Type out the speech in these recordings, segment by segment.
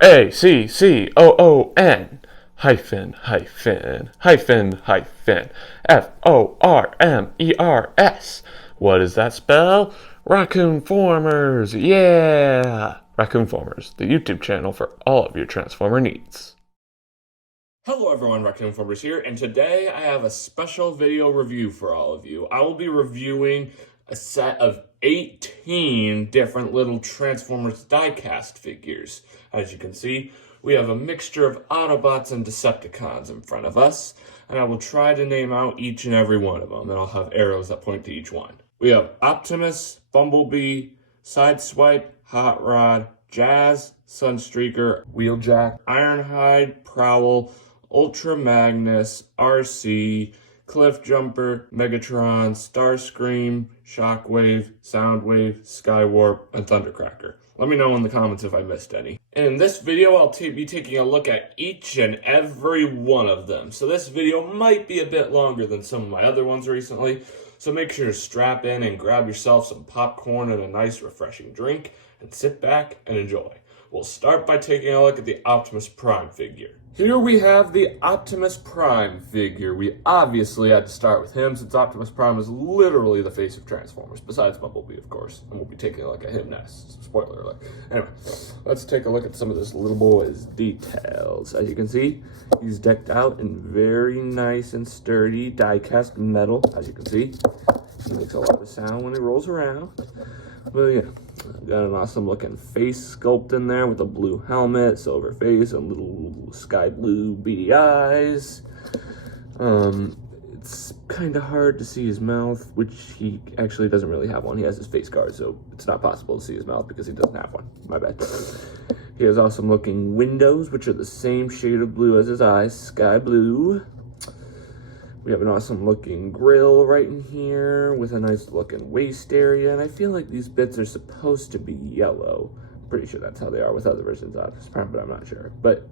Raccoon hyphen hyphen hyphen hyphen Formers. What does that spell? Raccoon-Formers, yeah! Raccoon-Formers, the YouTube channel for all of your Transformer needs. Hello everyone, Raccoon-Formers here, and today I have a special video review for all of you. I will be reviewing a set of 18 different little Transformers diecast figures. As you can see, we have a mixture of Autobots and Decepticons in front of us, and I will try to name out each and every one of them, and I'll have arrows that point to each one. We have Optimus, Bumblebee, Sideswipe, Hot Rod, Jazz, Sunstreaker, Wheeljack, Ironhide, Prowl, Ultra Magnus, Arcee, Cliffjumper, Megatron, Starscream, Shockwave, Soundwave, Skywarp, and Thundercracker. Let me know in the comments if I missed any. In this video, I'll be taking a look at each and every one of them. So this video might be a bit longer than some of my other ones recently, so make sure to strap in and grab yourself some popcorn and a nice refreshing drink, and sit back and enjoy. We'll start by taking a look at the Optimus Prime figure. Here we have the Optimus Prime figure. We obviously had to start with him since Optimus Prime is literally the face of Transformers, besides Bumblebee, of course. And we'll be taking a look at him next. Spoiler alert. Anyway, let's take a look at some of this little boy's details. As you can see, he's decked out in very nice and sturdy die-cast metal. As you can see, he makes a lot of sound when he rolls around. But yeah, got an awesome looking face sculpt in there with a blue helmet, silver face, and little sky blue beady eyes. It's kind of hard to see his mouth, which he actually doesn't really have one. He has his face guard, so it's not possible to see his mouth because he doesn't have one. My bad. He has awesome looking windows, which are the same shade of blue as his eyes, sky blue. We have an awesome looking grill right in here with a nice looking waist area, and I feel like these bits are supposed to be yellow. I'm pretty sure that's how they are with other versions of Optimus Prime, but I'm not sure. But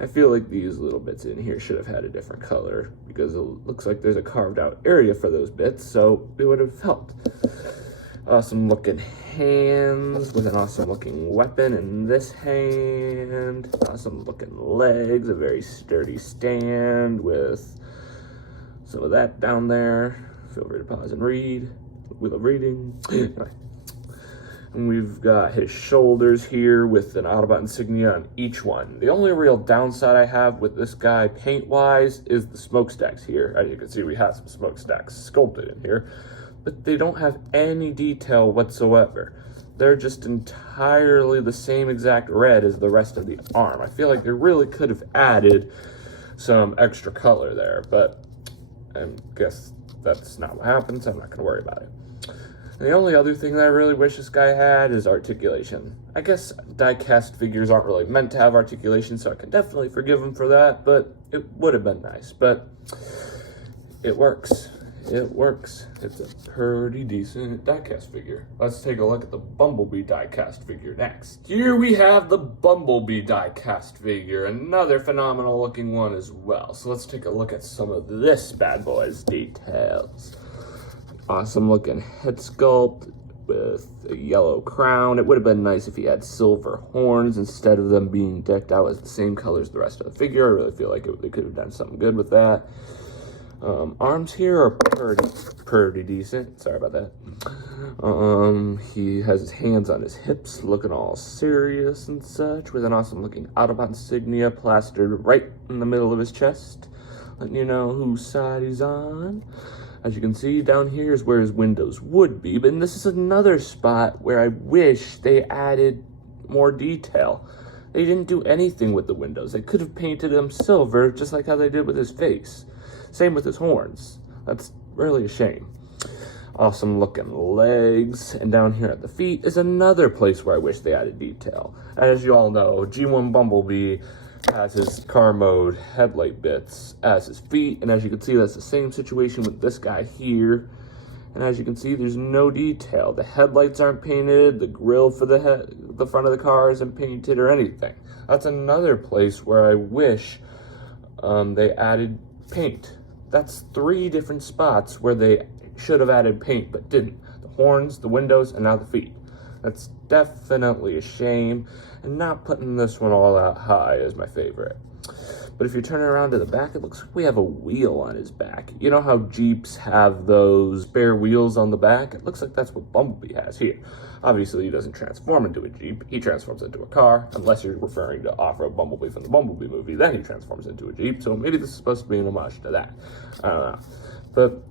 I feel like these little bits in here should have had a different color because it looks like there's a carved out area for those bits, so it would have helped. Awesome looking hands with an awesome looking weapon in this hand. Awesome looking legs, a very sturdy stand with some of that down there. Feel free to pause and read. We love reading. Anyway. And we've got his shoulders here with an Autobot insignia on each one. The only real downside I have with this guy paint-wise is the smokestacks here. As you can see, we have some smokestacks sculpted in here, but they don't have any detail whatsoever. They're just entirely the same exact red as the rest of the arm. I feel like they really could have added some extra color there, but I guess that's not what happens. I'm not going to worry about it. The only other thing that I really wish this guy had is articulation. I guess die-cast figures aren't really meant to have articulation, so I can definitely forgive him for that, but it would have been nice. But it works. It works. It's a pretty decent die-cast figure. Let's take a look at the Bumblebee die-cast figure next. Here we have the Bumblebee die-cast figure, another phenomenal looking one as well. So let's take a look at some of this bad boy's details. Awesome looking head sculpt with a yellow crown. It would have been nice if he had silver horns instead of them being decked out as the same color as the rest of the figure. I really feel like they could have done something good with that. Arms here are pretty decent. Sorry about that. He has his hands on his hips, looking all serious and such, with an awesome looking Autobot insignia plastered right in the middle of his chest, letting you know whose side he's on. As you can see, down here is where his windows would be, but this is another spot where I wish they added more detail. They didn't do anything with the windows. They could have painted them silver, just like how they did with his face. Same with his horns. That's really a shame. Awesome looking legs. And down here at the feet is another place where I wish they added detail. As you all know, G1 Bumblebee has his car mode headlight bits as his feet. And as you can see, that's the same situation with this guy here. And as you can see, there's no detail. The headlights aren't painted. The grille for the front of the car isn't painted or anything. That's another place where I wish they added paint. That's 3 different spots where they should have added paint but didn't. The horns, the windows, and now the feet. That's definitely a shame, and not putting this one all that high is my favorite. But if you turn it around to the back, it looks like we have a wheel on his back. You know how Jeeps have those bare wheels on the back? It looks like that's what Bumblebee has here. Obviously, he doesn't transform into a Jeep. He transforms into a car, unless you're referring to Off-Road Bumblebee from the Bumblebee movie. Then he transforms into a Jeep, so maybe this is supposed to be an homage to that. I don't know. But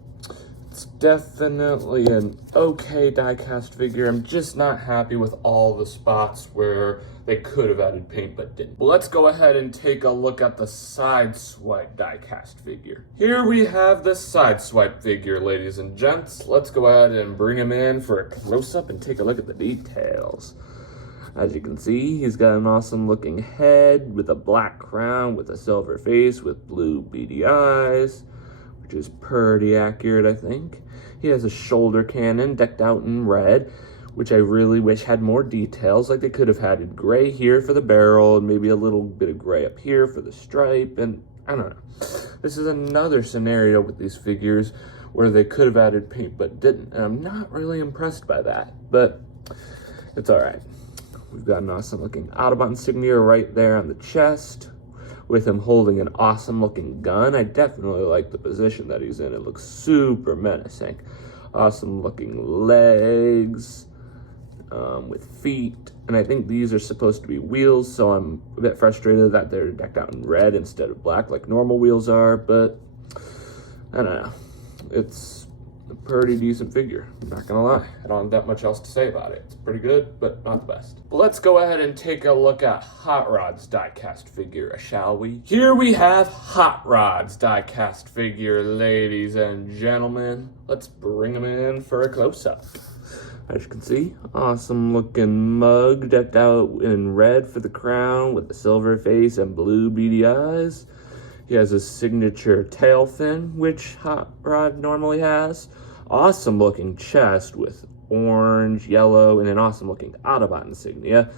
it's definitely an okay diecast figure. I'm just not happy with all the spots where they could have added paint but didn't. Well, let's go ahead and take a look at the Sideswipe diecast figure. Here we have the Sideswipe figure, ladies and gents. Let's go ahead and bring him in for a close-up and take a look at the details. As you can see, he's got an awesome looking head with a black crown with a silver face with blue beady eyes, which is pretty accurate, I think. He has a shoulder cannon decked out in red, which I really wish had more details. Like they could have added gray here for the barrel and maybe a little bit of gray up here for the stripe, and I don't know. This is another scenario with these figures where they could have added paint but didn't, and I'm not really impressed by that, but it's all right. We've got an awesome looking Autobot insignia right there on the chest, with him holding an awesome looking gun. I definitely like the position that he's in. It looks super menacing. Awesome looking legs, with feet, and I think these are supposed to be wheels, so I'm a bit frustrated that they're decked out in red instead of black like normal wheels are, but I don't know. It's a pretty decent figure, I'm not gonna lie. I don't have that much else to say about it. It's pretty good, but not the best. But let's go ahead and take a look at Hot Rod's diecast figure, shall we? Here we have Hot Rod's diecast figure, ladies and gentlemen. Let's bring him in for a close-up. As you can see, awesome looking mug decked out in red for the crown with the silver face and blue beady eyes. He has a signature tail fin, which Hot Rod normally has. Awesome looking chest with orange, yellow, and an awesome looking Autobot insignia.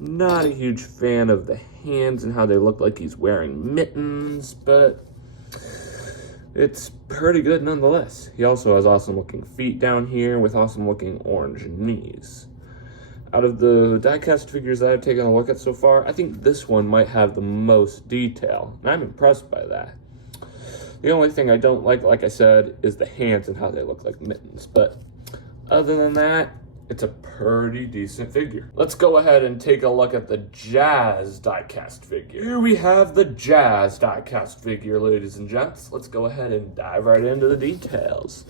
Not a huge fan of the hands and how they look like he's wearing mittens, but it's pretty good nonetheless. He also has awesome looking feet down here with awesome looking orange knees. Out of the diecast figures that I've taken a look at so far, I think this one might have the most detail, and I'm impressed by that. The only thing I don't like I said, is the hands and how they look like mittens, but other than that, it's a pretty decent figure. Let's go ahead and take a look at the Jazz diecast figure. Here we have the Jazz diecast figure, ladies and gents. Let's go ahead and dive right into the details.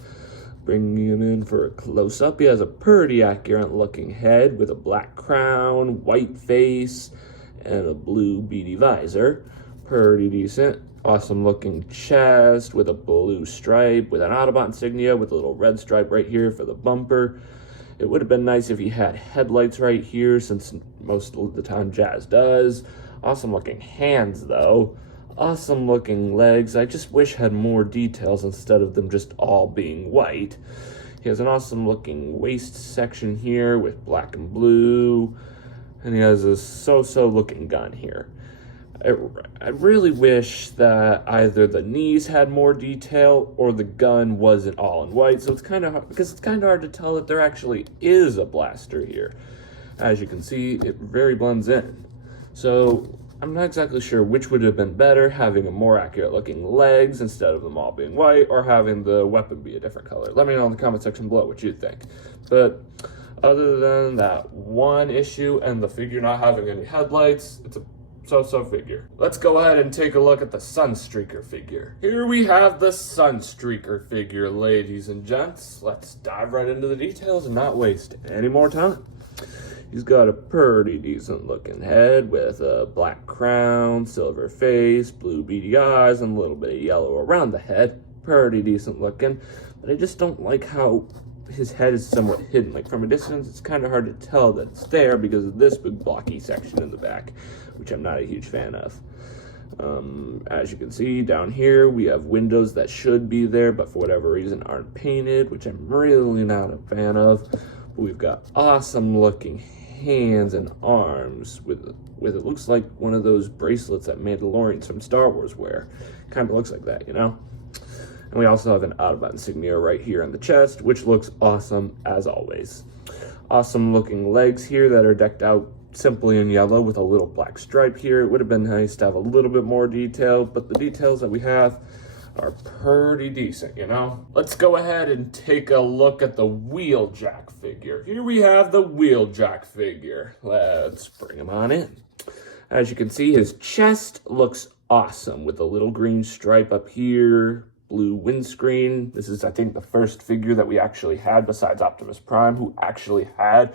Bringing him in for a close-up, he has a pretty accurate looking head with a black crown, white face, and a blue beady visor. Pretty decent. Awesome looking chest with a blue stripe with an Autobot insignia with a little red stripe right here for the bumper. It would have been nice if he had headlights right here, since most of the time Jazz does. Awesome looking hands though. Awesome looking legs. I just wish had more details instead of them just all being white. He has an awesome looking waist section here with black and blue. And he has a so-so looking gun here. I really wish that either the knees had more detail or the gun wasn't all in white. So it's kind of hard, because it's kind of hard to tell that there actually is a blaster here. As you can see, it very blends in. So I'm not exactly sure which would have been better, having a more accurate looking legs instead of them all being white, or having the weapon be a different color. Let me know in the comment section below what you think. But other than that one issue and the figure not having any headlights, it's a so-so figure. Let's go ahead and take a look at the Sunstreaker figure. Here we have the Sunstreaker figure, ladies and gents. Let's dive right into the details and not waste any more time. He's got a pretty decent looking head with a black crown, silver face, blue beady eyes, and a little bit of yellow around the head. Pretty decent looking, but I just don't like how his head is somewhat hidden. Like from a distance, it's kind of hard to tell that it's there because of this big blocky section in the back, which I'm not a huge fan of. As you can see down here, we have windows that should be there, but for whatever reason aren't painted, which I'm really not a fan of. But we've got awesome looking hands and arms with it looks like one of those bracelets that Mandalorians from Star Wars wear. Kind of looks like that, you know? And we also have an Autobot insignia right here on the chest, which looks awesome as always. Awesome looking legs here that are decked out simply in yellow with a little black stripe here. It would have been nice to have a little bit more detail, but the details that we have are pretty decent, you know? Let's go ahead and take a look at the Wheeljack figure. Here we have the Wheeljack figure. Let's bring him on in. As you can see, his chest looks awesome with a little green stripe up here, blue windscreen. This is, I think, the first figure that we actually had besides Optimus Prime who actually had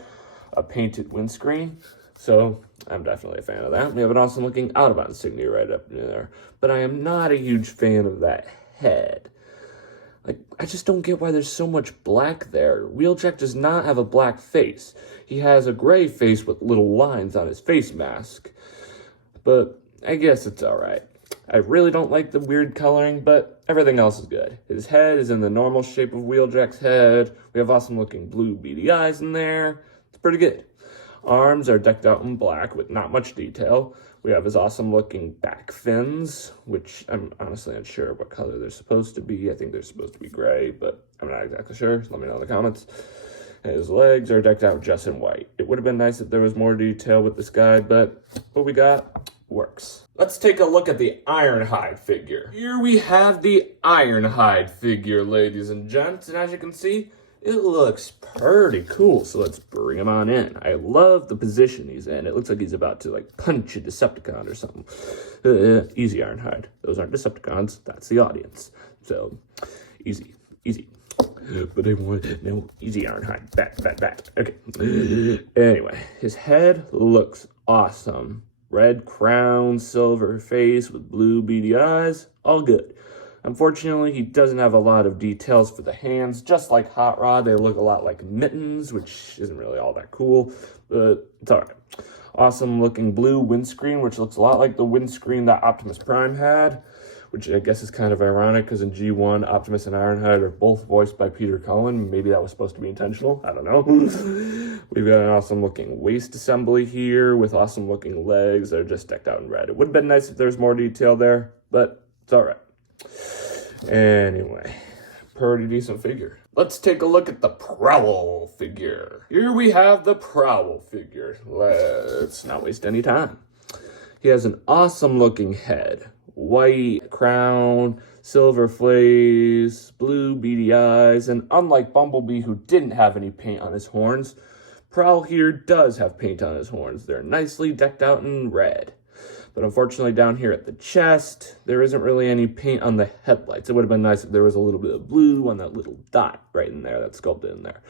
a painted windscreen. So I'm definitely a fan of that. We have an awesome looking Autobot insignia right up in there. But I am not a huge fan of that head. Like, I just don't get why there's so much black there. Wheeljack does not have a black face. He has a gray face with little lines on his face mask. But I guess it's alright. I really don't like the weird coloring, but everything else is good. His head is in the normal shape of Wheeljack's head. We have awesome looking blue beady eyes in there. It's pretty good. Arms are decked out in black with not much detail. We have his awesome looking back fins, which I'm honestly not sure what color they're supposed to be. I think they're supposed to be gray, but I'm not exactly sure. Let me know in the comments. His legs are decked out just in white. It would have been nice if there was more detail with this guy, but what we got works. Let's take a look at the Ironhide figure. Here we have the Ironhide figure, ladies and gents, and as you can see, it looks pretty cool, so let's bring him on in. I love the position he's in. It looks like he's about to, like, punch a Decepticon or something. Easy, Ironhide. Those aren't Decepticons. That's the audience. So, easy, easy. But I want, no, easy, Ironhide. Back. Okay. Anyway, his head looks awesome. Red crown, silver face with blue beady eyes. All good. Unfortunately, he doesn't have a lot of details for the hands. Just like Hot Rod, they look a lot like mittens, which isn't really all that cool, but it's all right. Awesome looking blue windscreen, which looks a lot like the windscreen that Optimus Prime had, which I guess is kind of ironic because in G1, Optimus and Ironhide are both voiced by Peter Cullen. Maybe that was supposed to be intentional. I don't know. We've got an awesome looking waist assembly here with awesome looking legs that are just decked out in red. It would have been nice if there was more detail there, but it's all right. Anyway, pretty decent figure. Let's take a look at the Prowl figure. Here we have the Prowl figure. Let's not waste any time. He has an awesome looking head. White crown, silver face, blue beady eyes, and unlike Bumblebee who didn't have any paint on his horns, Prowl here does have paint on his horns. They're nicely decked out in red. But unfortunately down here at the chest, there isn't really any paint on the headlights. It would have been nice if there was a little bit of blue on that little dot right in there that's sculpted in there.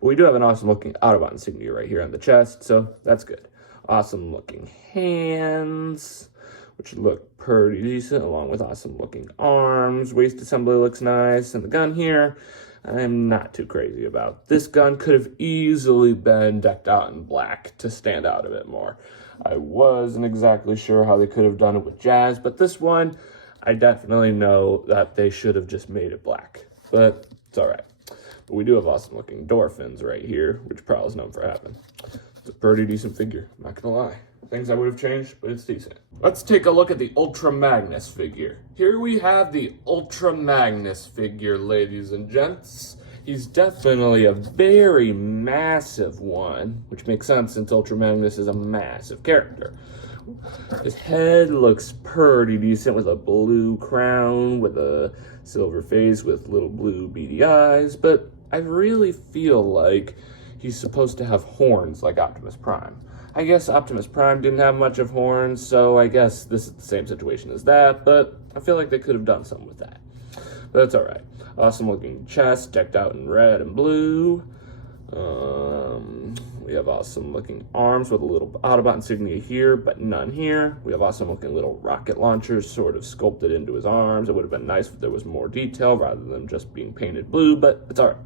But we do have an awesome looking Autobot insignia right here on the chest, so that's good. Awesome looking hands, which look pretty decent, along with awesome looking arms. Waist assembly looks nice, and the gun here, I'm not too crazy about. This gun could have easily been decked out in black to stand out a bit more. I wasn't exactly sure how they could have done it with Jazz, but this one, I definitely know that they should have just made it black. But it's all right. But we do have awesome looking door fins right here, which Prowl is known for having. It's a pretty decent figure, not gonna lie. Things I would have changed, but it's decent. Let's take a look at the Ultra Magnus figure. Here we have the Ultra Magnus figure, ladies and gents. He's definitely a very massive one, which makes sense since Ultra Magnus is a massive character. His head looks pretty decent with a blue crown, with a silver face with little blue beady eyes, but I really feel like he's supposed to have horns like Optimus Prime. I guess Optimus Prime didn't have much of horns, so I guess this is the same situation as that, but I feel like they could have done something with that. But that's alright. Awesome looking chest, decked out in red and blue. We have awesome looking arms with a little Autobot insignia here, but none here. We have awesome looking little rocket launchers sort of sculpted into his arms. It would have been nice if there was more detail rather than just being painted blue, but it's alright.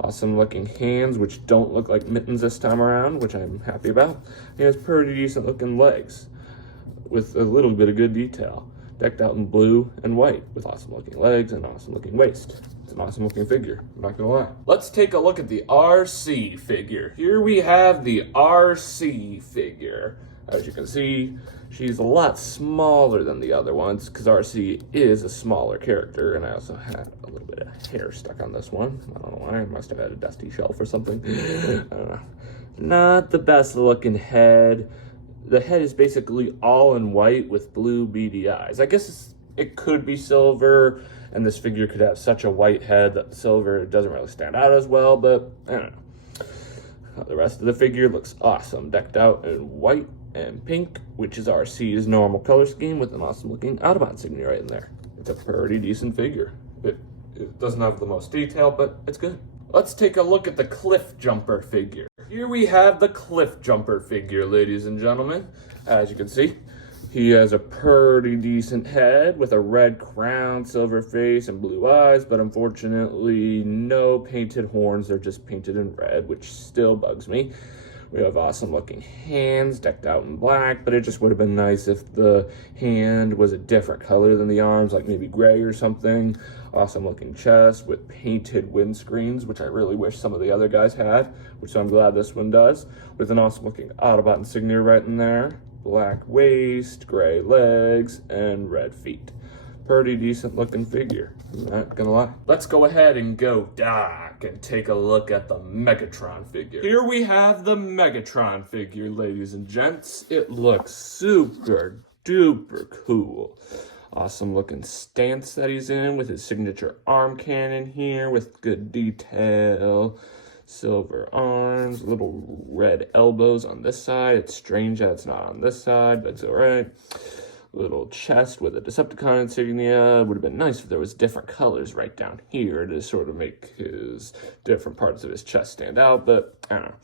Awesome looking hands, which don't look like mittens this time around, which I'm happy about. He has pretty decent looking legs with a little bit of good detail. Decked out in blue and white with awesome looking legs and awesome looking waist. It's an awesome looking figure, I'm not gonna lie. Let's take a look at the Arcee figure. Here we have the Arcee figure. As you can see, she's a lot smaller than the other ones because Arcee is a smaller character, and I also had a little bit of hair stuck on this one. I don't know why. I must have had a dusty shelf or something. I don't know. Not the best looking head. The head is basically all in white with blue beady eyes. I guess it could be silver, and this figure could have such a white head that the silver doesn't really stand out as well, but I don't know. The rest of the figure looks awesome, decked out in white and pink, which is Arcee's normal color scheme, with an awesome looking Autobot insignia right in there. It's a pretty decent figure. It doesn't have the most detail, but it's good. Let's take a look at the Cliffjumper figure. Here we have the Cliffjumper figure, ladies and gentlemen. As you can see, he has a pretty decent head with a red crown, silver face, and blue eyes, but unfortunately no painted horns. They're just painted in red, which still bugs me. We have awesome looking hands decked out in black, but it just would have been nice if the hand was a different color than the arms, like maybe gray or something. Awesome looking chest with painted windscreens, which I really wish some of the other guys had, which I'm glad this one does, with an awesome looking Autobot insignia right in there. Black waist, gray legs, and red feet. Pretty decent looking figure, I'm not gonna lie. Let's go ahead and go dark and take a look at the Megatron figure. Here we have the Megatron figure, ladies and gents. It looks super duper cool. Awesome looking stance that he's in with his signature arm cannon here with good detail. Silver arms, little red elbows on this side. It's strange that it's not on this side, but it's alright. Little chest with a Decepticon insignia. Would have been nice if there was different colors right down here to sort of make his different parts of his chest stand out, but I don't know.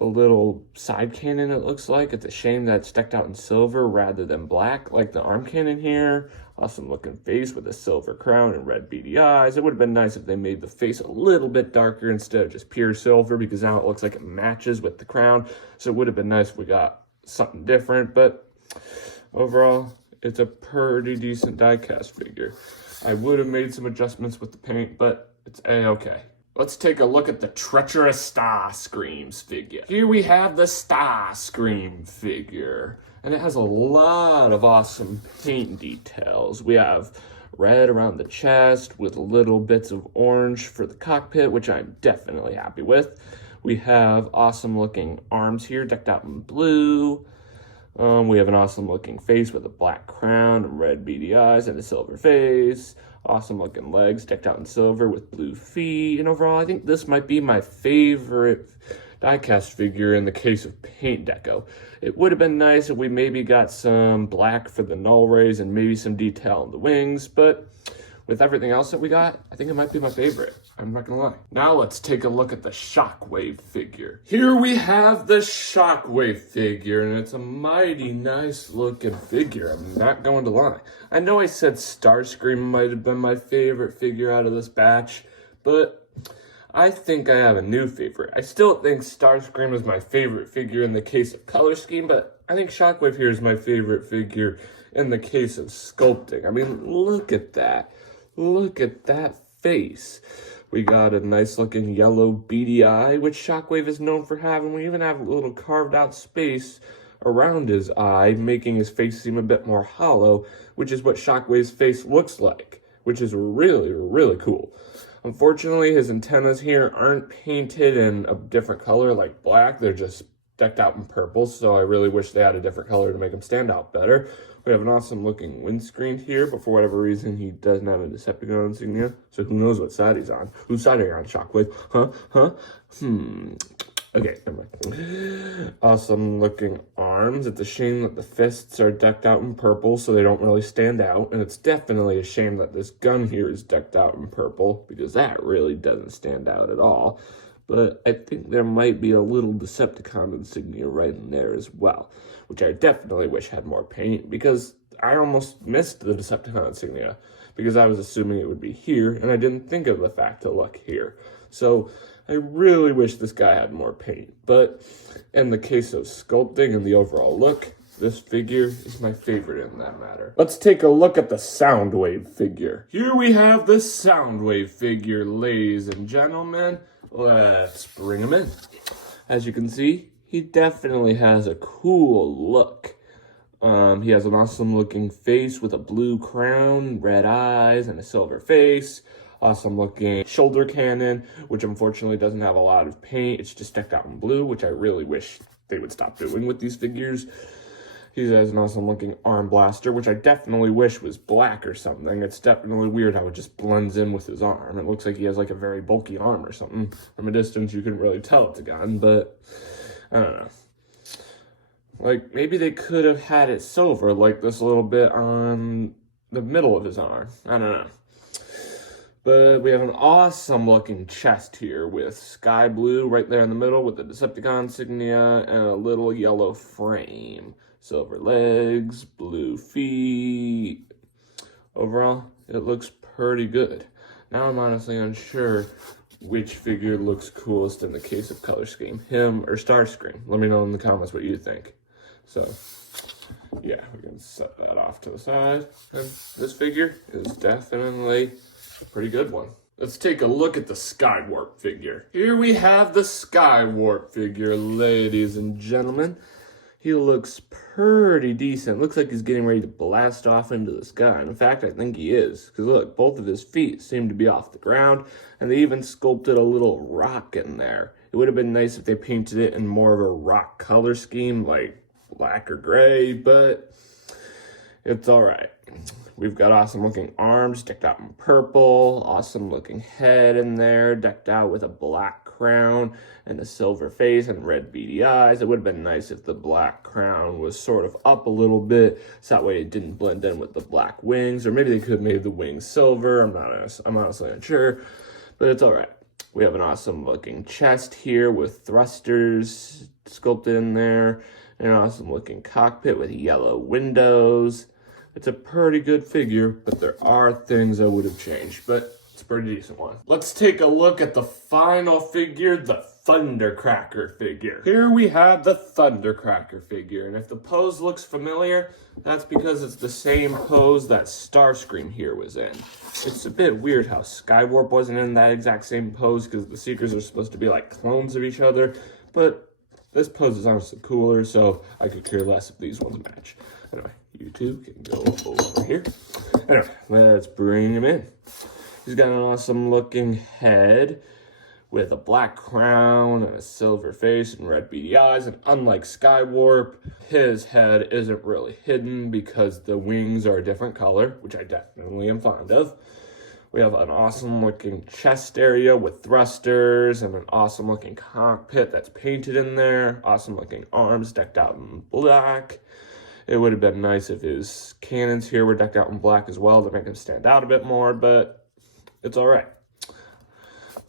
A little side cannon, it looks like. It's a shame that it's decked out in silver rather than black, like the arm cannon here. Awesome looking face with a silver crown and red beady eyes. It would have been nice if they made the face a little bit darker instead of just pure silver, because now it looks like it matches with the crown. So it would have been nice if we got something different, but overall, it's a pretty decent diecast figure. I would have made some adjustments with the paint, but it's a-okay. Let's take a look at the treacherous Starscream's figure. Here we have the Starscream figure, and it has a lot of awesome paint details. We have red around the chest with little bits of orange for the cockpit, which I'm definitely happy with. We have awesome looking arms here decked out in blue. We have an awesome looking face with a black crown and red beady eyes and a silver face. Awesome looking legs decked out in silver with blue feet. And overall, I think this might be my favorite diecast figure in the case of paint deco. It would have been nice if we maybe got some black for the null rays and maybe some detail on the wings, but with everything else that we got, I think it might be my favorite. I'm not gonna lie. Now let's take a look at the Shockwave figure. Here we have the Shockwave figure, and it's a mighty nice looking figure. I'm not going to lie. I know I said Starscream might have been my favorite figure out of this batch, but I think I have a new favorite. I still think Starscream is my favorite figure in the case of color scheme, but I think Shockwave here is my favorite figure in the case of sculpting. I mean, look at that. Look at that face. We got a nice looking yellow beady eye, which Shockwave is known for having. We even have a little carved out space around his eye, making his face seem a bit more hollow, which is what Shockwave's face looks like, which is really, really cool. Unfortunately, his antennas here aren't painted in a different color like black. They're just decked out in purple, so I really wish they had a different color to make them stand out better. We have an awesome looking windscreen here, but for whatever reason, he doesn't have a Decepticon insignia, so who knows what side he's on. Whose side are you on, Shockwave? Huh? Okay, never mind. Awesome looking arms. It's a shame that the fists are decked out in purple, so they don't really stand out, and it's definitely a shame that this gun here is decked out in purple, because that really doesn't stand out at all. But I think there might be a little Decepticon insignia right in there as well, which I definitely wish had more paint, because I almost missed the Decepticon insignia, because I was assuming it would be here, and I didn't think of the fact to look here. So I really wish this guy had more paint. But in the case of sculpting and the overall look, this figure is my favorite in that matter. Let's take a look at the Soundwave figure. Here we have the Soundwave figure, ladies and gentlemen. Let's bring him in. As you can see, he definitely has a cool look. He has an awesome looking face with a blue crown, red eyes, and a silver face. Awesome looking shoulder cannon, which unfortunately doesn't have a lot of paint. It's just decked out in blue, which I really wish they would stop doing with these figures. He has an awesome looking arm blaster, which I definitely wish was black or something. It's definitely weird how it just blends in with his arm. It looks like he has like a very bulky arm or something. From a distance, you couldn't really tell it's a gun, but I don't know. Like, maybe they could have had it silver, like this little bit on the middle of his arm. I don't know. But we have an awesome looking chest here with sky blue right there in the middle with the Decepticon insignia and a little yellow frame. Silver legs, blue feet. Overall, it looks pretty good. Now I'm honestly unsure which figure looks coolest in the case of color scheme, him or Starscream. Let me know in the comments what you think. So, yeah, we can set that off to the side. And this figure is definitely a pretty good one. Let's take a look at the Skywarp figure. Here we have the Skywarp figure, ladies and gentlemen. He looks pretty decent. Looks like he's getting ready to blast off into the sky. In fact, I think he is. Because look, both of his feet seem to be off the ground. And they even sculpted a little rock in there. It would have been nice if they painted it in more of a rock color scheme, like black or gray, but it's alright. We've got awesome looking arms decked out in purple, awesome looking head in there, decked out with a black crown and a silver face and red beady eyes. It would have been nice if the black crown was sort of up a little bit, so that way it didn't blend in with the black wings, or maybe they could have made the wings silver. I'm honestly unsure, but it's alright. We have an awesome looking chest here with thrusters sculpted in there, and an awesome looking cockpit with yellow windows. It's a pretty good figure, but there are things I would have changed, but it's a pretty decent one. Let's take a look at the final figure, the Thundercracker figure. Here we have the Thundercracker figure, and if the pose looks familiar, that's because it's the same pose that Starscream here was in. It's a bit weird how Skywarp wasn't in that exact same pose, because the Seekers are supposed to be like clones of each other, but this pose is honestly cooler, so I could care less if these ones match. Anyway, you two can go over here. Anyway, let's bring him in. He's got an awesome looking head with a black crown and a silver face and red beady eyes. And unlike Skywarp, his head isn't really hidden because the wings are a different color, which I definitely am fond of. We have an awesome looking chest area with thrusters and an awesome looking cockpit that's painted in there. Awesome looking arms decked out in black. It would have been nice if his cannons here were decked out in black as well to make him stand out a bit more, but it's alright.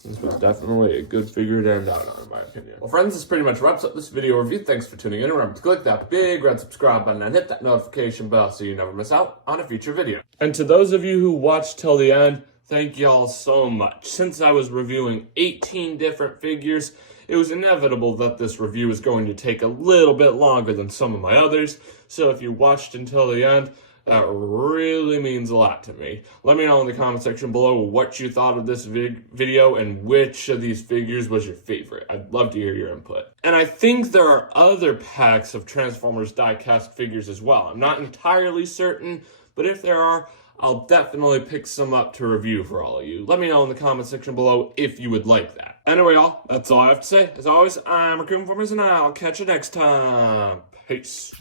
This was definitely a good figure to end out on, in my opinion. Well, friends, this pretty much wraps up this video review. Thanks for tuning in. Remember to click that big red subscribe button and hit that notification bell so you never miss out on a future video. And to those of you who watched till the end, thank y'all so much. Since I was reviewing 18 different figures, it was inevitable that this review is going to take a little bit longer than some of my others. So if you watched until the end, that really means a lot to me. Let me know in the comment section below what you thought of this video and which of these figures was your favorite. I'd love to hear your input. And I think there are other packs of Transformers diecast figures as well. I'm not entirely certain, but if there are, I'll definitely pick some up to review for all of you. Let me know in the comment section below if you would like that. Anyway, y'all, that's all I have to say. As always, I'm Raccoon-Formers, and I'll catch you next time. Peace.